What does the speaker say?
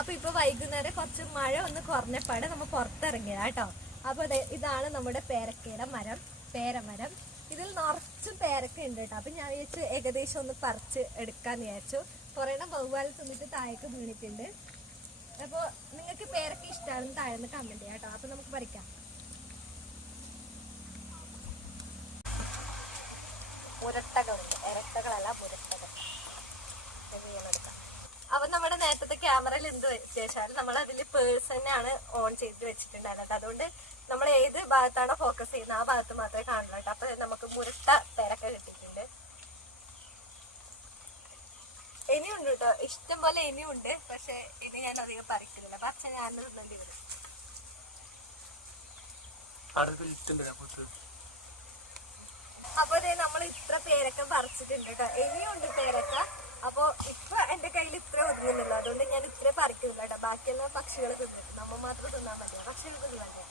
അപ്പൊ ഇപ്പൊ വൈകുന്നേരം കുറച്ച് മഴ ഒന്ന് കുറഞ്ഞപ്പാടെ നമ്മൾ പുറത്തിറങ്ങിയതാ കേട്ടോ. അപ്പൊ ഇതാണ് നമ്മുടെ പേരക്കയുടെ മരം, പേരമരം. ഇതിൽ നിറച്ചും പേരക്ക ഉണ്ട് കേട്ടോ. അപ്പൊ ഞാൻ വിചാരിച്ചു ഏകദേശം ഒന്ന് പറിച്ച് എടുക്കാന്ന് വിചാരിച്ചു. കുറേണം വവ്വാല് തിന്നിട്ട് താഴേക്ക് വീണിട്ടുണ്ട്. അപ്പൊ നിങ്ങൾക്ക് പേരക്ക ഇഷ്ടമാണെന്ന് താഴെ കമന്റ് ചെയ്യാം കേട്ടോ. അപ്പൊ നമുക്ക് പറിക്കാം. മുരട്ടകളുണ്ട്, ഇരട്ടകളല്ല മുരട്ടകൾ. അപ്പൊ നമ്മുടെ നേരത്തെ ക്യാമറയിൽ എന്ത് വെച്ചാൽ നമ്മൾ അതിൽ പേഴ്സണാണ് ഓൺ ചെയ്ത് വെച്ചിട്ടുണ്ടായിരുന്നത്. അതുകൊണ്ട് നമ്മൾ ഏത് ഭാഗത്താണോ ഫോക്കസ് ചെയ്യുന്നത് ആ ഭാഗത്ത് മാത്രമേ കാണുള്ളൂ കേട്ടോ. അപ്പൊ നമുക്ക് മുരട്ട പേരക്ക കിട്ടിയിട്ടുണ്ട്. ഇനിയുണ്ട് കേട്ടോ, ഇഷ്ടം പോലെ ഇനിയുണ്ട്. പക്ഷെ ഇനി ഞാൻ അധികം പറിക്കുന്നില്ല. പക്ഷെ ഞാൻ തിന്നേണ്ടി വരും. അപ്പൊ നമ്മൾ ഇത്ര പേരക്ക പറിച്ചിട്ടുണ്ട് കേട്ടോ. ഇനിയുണ്ട് പേരക്ക. അപ്പൊ ഇപ്പൊ എന്റെ കയ്യിൽ ഇത്ര ഒതുങ്ങുന്നില്ല. അതുകൊണ്ട് ഞാൻ ഇത്ര പറിക്കുന്നില്ല കേട്ടോ. ബാക്കിയെല്ലാം പക്ഷികൾ തിന്നിട്ട് നമ്മൾ മാത്രം തിന്നാൻ മതിയോ, പക്ഷികൾ തിന്നണ്ടേ.